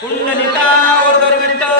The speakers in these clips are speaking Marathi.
कुंडलिका वरदर विठ्ठल श्री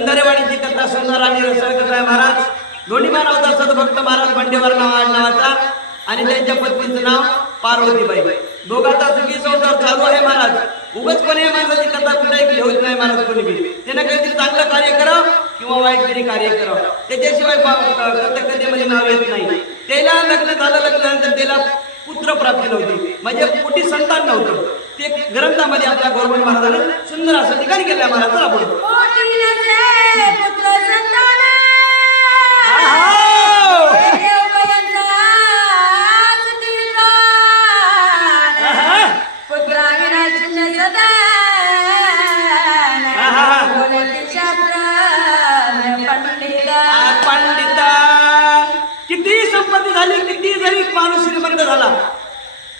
कंधारेवाडीची कथा सुंदर आणि रसाळ कथा आहे महाराज. दोन्ही मानवता सदभक्त महाराज बंडेवर नाव नावाचा आणि त्यांच्या पत्नीचं नाव पार्वतीबाई. दोघांचा सुखी संसार चालू आहे महाराज. उगच कोणी माणसाची कथा कुठे ऐकली होत नाही महाराज कोणी बी. त्यानं काहीतरी चांगलं कार्य करा किंवा वाईट तरी कार्य करावं. त्याच्याशिवाय कथकथेमध्ये नाव येत नाही. त्याला लग्न झालं लग्न त्याला पुत्र प्राप्ती नव्हती. म्हणजे कुठे संतान नव्हतं. ते ग्रंथामध्ये आपल्या गौरव महाराजांनी सुंदर असं ठिकाणी केलं महाराज. चला झाली किती जरी माणूस श्रीमंत झाला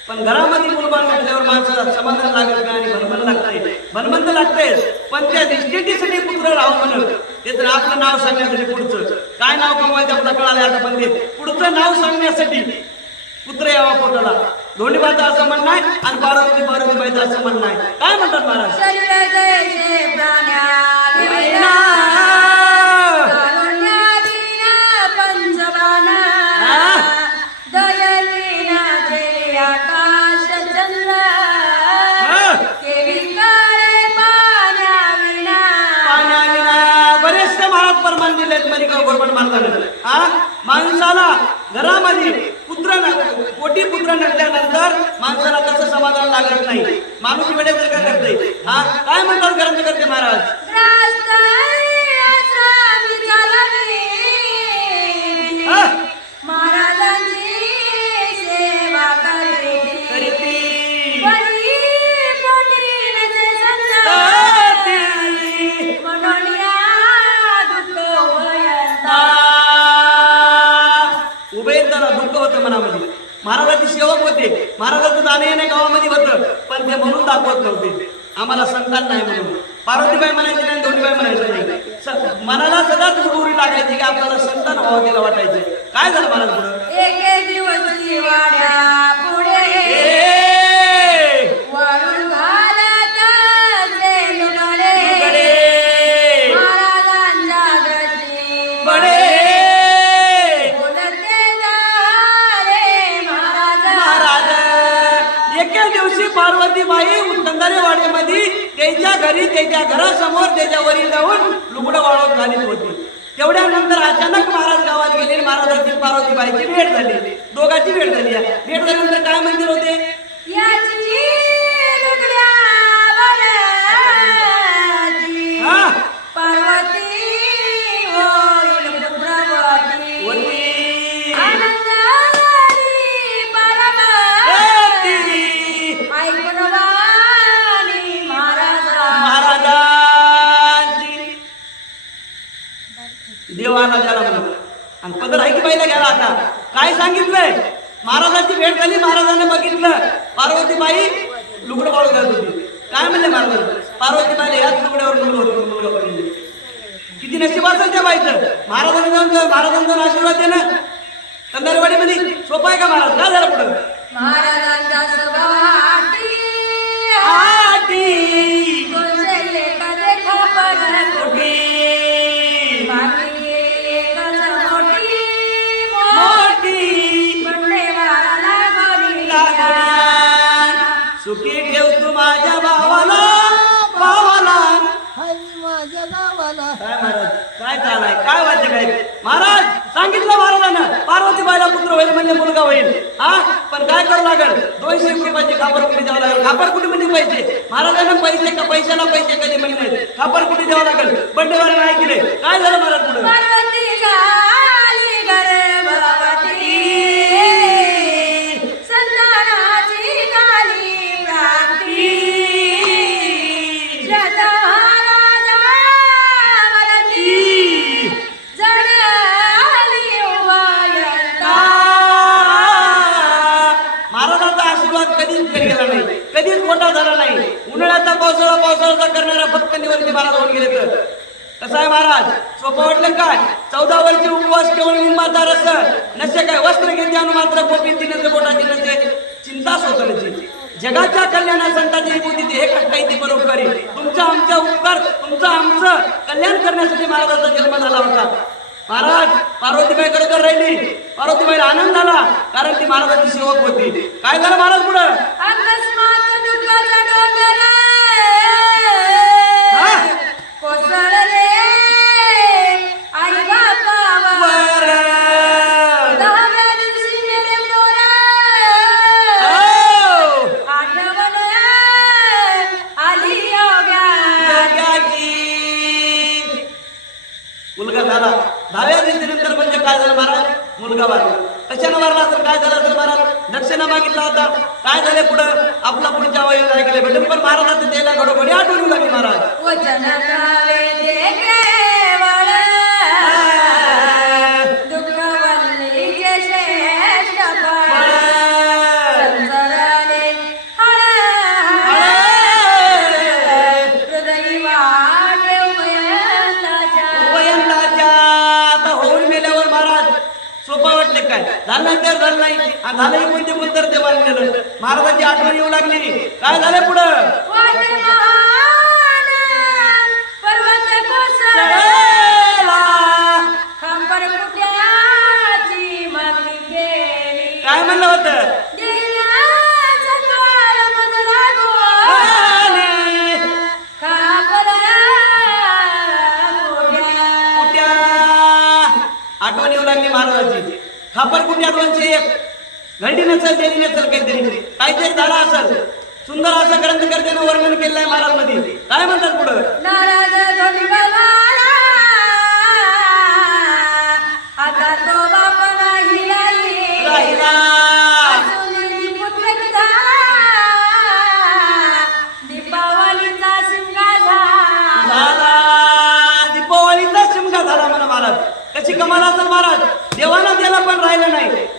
पण घरामध्ये मुलबान म्हटल्यावर माणसाला समाधान लागत नाही आणि भनभन लागते भनभन लागते पण त्या इस्टेटीसाठी पुत्र राहू म्हणून ते तर आपलं नाव सांगण्यासाठी पुढचं. काय नाव कमवायचं आपलं कळालं आता पण ते. पुढचं नाव सांगण्यासाठी पुत्र यावा पोटाला. धोंडीबाचं असं म्हणणं आहे आणि पार्वती पार्वतीबाईचं असं म्हणणं आहे. काय म्हणतात महाराज? परमान हा? माणसाला घरामध्ये पुत्र न- कोटी पुत्र नसल्यानंतर माणसाला कसं समाधान लागत नाही? माणूस वेळे जर काय करते हा? काय म्हणतात ग्रंथ करते महाराज? दुःख होतं मनामध्ये महाराजाचे सेवक होते. महाराजाचं जाणं येणे गावामध्ये होतं पण ते म्हणून दाखवत नव्हते. आम्हाला संतान नाही म्हणून. पार्वतीबाई म्हणायचे नाही धोंडीबाई म्हणायचं नाही. मनाला सदाच गुरुरी लागायची की आपल्याला संतान व्हावं तिला वाटायचं. काय झालं महाराज पुढं पार्वतीबाई कंदारे वाड्यामध्ये घरी त्यांच्या घरासमोर त्याच्या वरी जाऊन लुगडं वाळवत घालीत होती. तेवढ्यानंतर अचानक महाराज गावात गेले महाराजांची पार्वतीबाईची भेट झाली. दोघांची भेट झाली. भेट झाल्यानंतर काय मंदिर होते? काय सांगितलंय? महाराजांची भेट झाली महाराजांना बघितलं. पार्वतीबाई लुगडं वाळू घालत होती. काय म्हणले महाराज? पार्वतीबाई याच लुगड्यावर मुलगा मुलगा किती नशीब असेल त्या बाईचं? महाराजांनी जाऊन महाराजांचा आशीर्वाद देणं. कंदारवाडीमध्ये सोपं आहे का महाराज? का झालं पुढं. महाराजांनी काय महाराज सांगितलं महाराजांना पार्वतीबाईला पुत्र होईल म्हणजे मुलगा होईल. हा? पण काय करावं लागेल? दोनशे रुपयाची खापर कुठे द्यावं लागेल? खापर कुठे म्हणजे पैसे? महाराजांना पैसे का पैशाला पैसे कधी म्हणले खापर कुठे द्यावं लागेल? बंडेवाला नाही केले काय झालं महाराज पुढे? कधीच मोठा झाला नाही. उन्हाळ्याचा पावसाळा पावसाळ्याचा करणारा फक्त निवृत्ती महाराज होऊन गेले तर. कसं आहे महाराज सोपं वाटलं काय? चौदा वर्षी उपवास ठेवून निंबाचा रस नसे काय? वस्त्र घेते आणि मात्र कोपी दिनचे बोटाची नसे चिंता स्वतःची जगाच्या कल्याणा संतांची विभूती हे काही ती बरोबर तुमचा आमचा उपकार तुमचं आमचं कल्याण करण्यासाठी महाराजांचा जन्म झाला होता. महाराज पार्वतीबाई बरोबर राहिली. पार्वतीबाईला आनंद झाला कारण ती महाराजाची सेवक होती. काय झालं महाराज पुढं? हा? दहाव्या दिवशी. मुलगा झाला. दहाव्या दिवशीनंतर म्हणजे काय झालं महाराज? मुलगा वारला कशानं मारला असेल काय झालं असेल महाराज दक्षिणा मागितला होता. काय झाले पुढं? आपला पुढच्या वयात ऐकले भेटून पण महाराजांचं त्याला घडोघडी आठवणी लागली महाराज? झालं तर झालं नाही. आणि झालंही म्हणजे कोणते कोणतर देवाला नेलं. महाराजांची आठवण येऊ लागली. काय झालं पुढं? काय म्हणलं होतं? आठवण येऊ लागली महाराजांची. खापर कुट्या दोनशे एक? घंटी नसेल देणी नसेल काहीतरी. काहीतरी झाला असेल. सुंदर असं ग्रंथकर्त्यानं वर्णन केलं आहे महाराजमध्ये काय म्हणतात पुढं?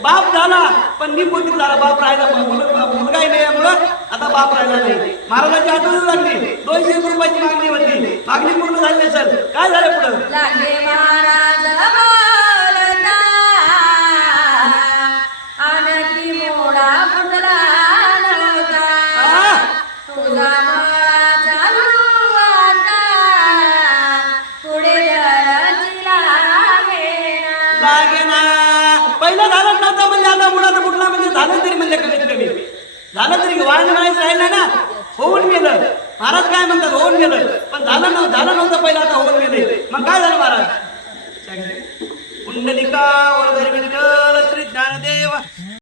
बाप झाला पण निपुतीत झाला बाप राहिला पण मुलगाही नाही यामुळं आता बाप राहिला नाही. महाराजाची आठवण लागली दोनशे रुपयाची मागणी होती. मागणी पूर्ण झाली सर. काय झालं पुढं? आता मुलानं कुठला म्हणजे झालं तरी म्हणजे कमीत कमी. झालं तरी वाढलं नाही राहिलं ना. होऊन गेलं. महाराज काय म्हणतात? होऊन गेलं. पण झालं नव्हतं झालं नव्हतं पहिलं आता होऊन गेले. मग काय झालं महाराज? कुंडलिका वर श्री ज्ञानदेव.